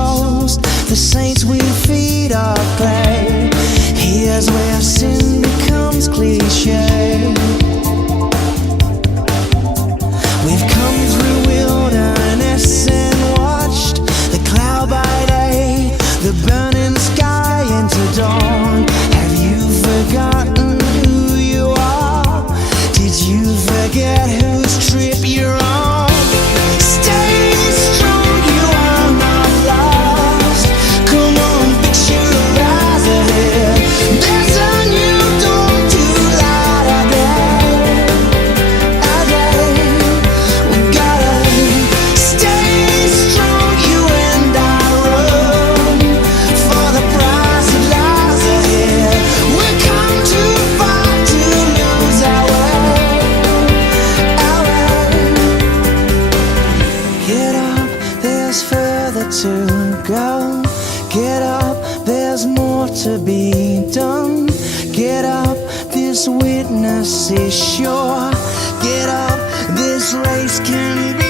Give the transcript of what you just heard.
toast. The saints we feed our clay. Here's where sin becomes cliche. We've come through wilderness and watched the cloud by day, the burning sky into dawn. Have you forgotten who you are? Did you forget whose trip you're on? Stay strong, you are not lost. Come on, fix your eyes ahead. There's a new dawn to light our day. We gotta stay strong, you and I run for the prize that lies ahead. We've come too far to lose our way. Get up, there's further to go. Get up, there's more to be done. Get up, this witness is sure. Get up, this race can be